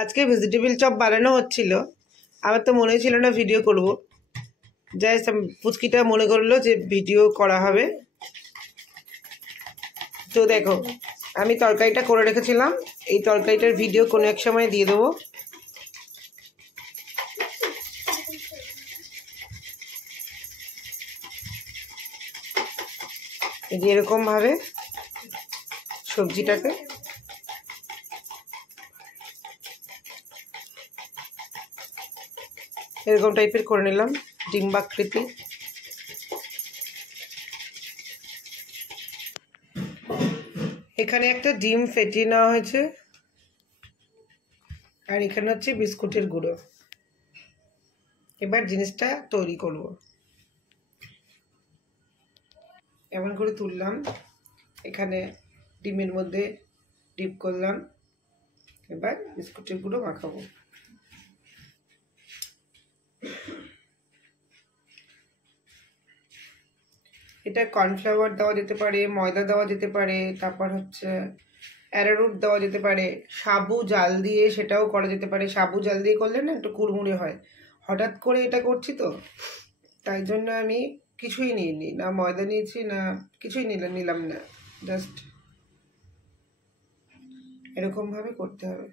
আজকে vegetable chop বানানো হচ্ছিল। আমার তো মনে ছিল না ভিডিও করব, জাস্ট পুচকিটা মনে করলো যে ভিডিও করা হবে। তো দেখো, আমি তরকারিটা করে রেখেছিলাম, এই তরকারিটার ভিডিও কোনো এক সময় দিয়ে দেবো। এরকমভাবে সবজিটাকে এরকম টাইপের করে নিলাম, ডিম্বাকৃতি। এখানে একটা ডিম ফেটিয়ে নেওয়া হয়েছে, আর এখানে হচ্ছে বিস্কুটের গুঁড়ো। এবার জিনিসটা তৈরি করব। এমন করে তুললাম, এখানে ডিমের মধ্যে ডিপ করলাম, এবার বিস্কুটের গুঁড়ো মাখাবো। এটা কর্নফ্লাওয়ার দেওয়া যেতে পারে, ময়দা দেওয়া যেতে পারে, তারপর হচ্ছে অ্যারারুট দেওয়া যেতে পারে, সাবু জাল দিয়ে সেটাও করা যেতে পারে। সাবু জাল দিয়ে করলে না একটু কুড়মুড়ে হয়। হঠাৎ করে এটা করছি তো, তাই জন্য আমি কিছুই নিইনি, না ময়দা নিয়েছি না কিছুই নিলাম না, জাস্ট এরকমভাবে করতে হবে।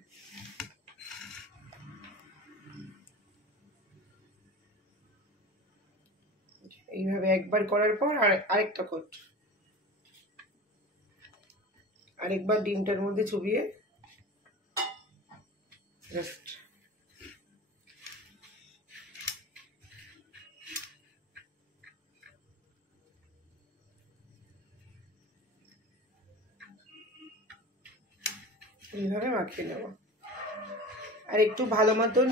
এইভাবে একবার করার পর আরেকটা কোট, আরেকবার ডিমটার মধ্যে চুবিয়ে জাস্ট এইভাবে মাখিয়ে নেব। আর একটু ভালো মতন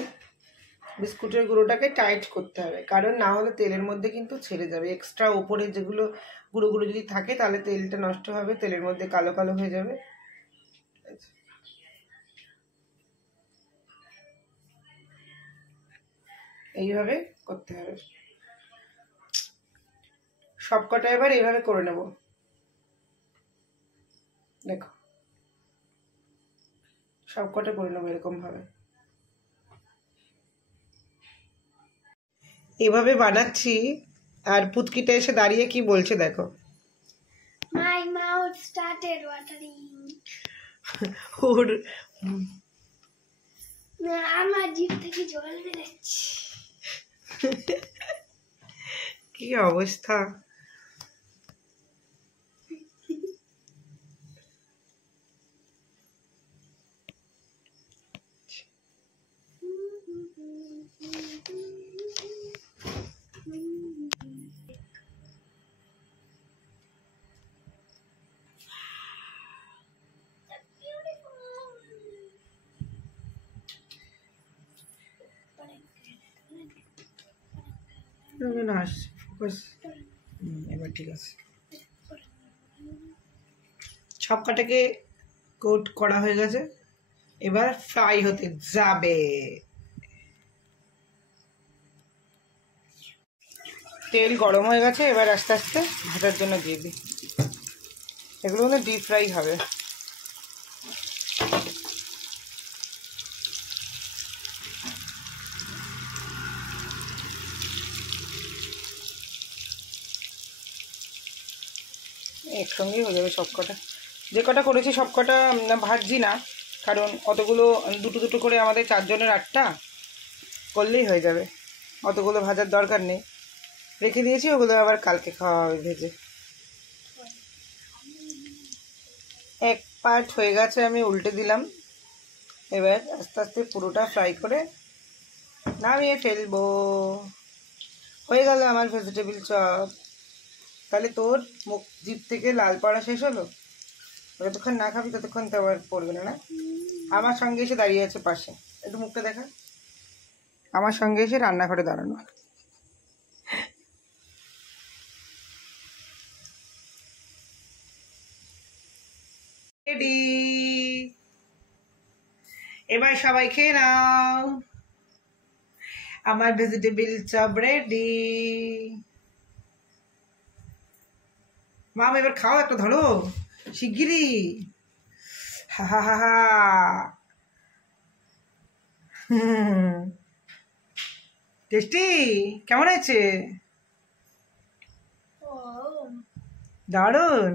বিস্কুটের গুঁড়োটাকে টাইট করতে হবে, কারণ না হলে তেলের মধ্যে কিন্তু ছেড়ে যাবে। এক্সট্রা ওপরে যেগুলো গুঁড়ো যদি থাকে তাহলে তেলটা নষ্ট হবে, তেলের মধ্যে কালো কালো হয়ে যাবে। এইভাবে করতে হবে সবকটা। এবার এইভাবে করে নেব, দেখো সবকটা করে নেবো এরকম ভাবে। এভাবে বানাচ্ছি, আর পুচকিটা এসে দাঁড়িয়ে কি বলছে দেখো। My mouth started watering. ওর আমার জিভ থেকে জল বেরোচ্ছে। কি অবস্থা। এবার ঠিক আছে, সবকটাকে কোট করা হয়ে গেছে, এবার ফ্রাই হতে যাবে। তেল গরম হয়ে গেছে, এবার আস্তে আস্তে ভাজার জন্য দিয়ে দিই। এগুলো কিন্তু ডিপ ফ্রাই হবে। একসঙ্গেই হয়ে যাবে সবকটা। যে কটা করেছি সবকটা ভাজছি না, কারণ অতগুলো দুটো দুটো করে আমাদের 4 জনের 8টা করলেই হয়ে যাবে, অতগুলো ভাজার দরকার নেই। রেখে দিয়েছি, ওগুলো আবার কালকে খাওয়া হবে ভেজে। এক পার্ট হয়ে গেছে, আমি উল্টে দিলাম। এবার আস্তে আস্তে পুরোটা ফ্রাই করে নামিয়ে ফেলবো। হয়ে গেল আমার ভেজিটেবিল চপ। তাহলে তোর মুখ জিভ থেকে লাল পড়া শেষ হলো? যতক্ষণ না খাবি ততক্ষণ তো আবার পড়বে না। না, আমার সঙ্গে এসে দাঁড়িয়ে আছে পাশে, একটু মুখটা দেখা। আমার সঙ্গে এসে রান্নাঘরে দাঁড়ানো। রেডি, এবার সবাই খেয়ে নাও। আমার ভেজিটেবিল চপ রেডি। মাম এবার খাও, একটা ধরো শিগগিরই। হা হা হা হা। টেস্টি কেমন হয়েছে? Oh. দারুণ।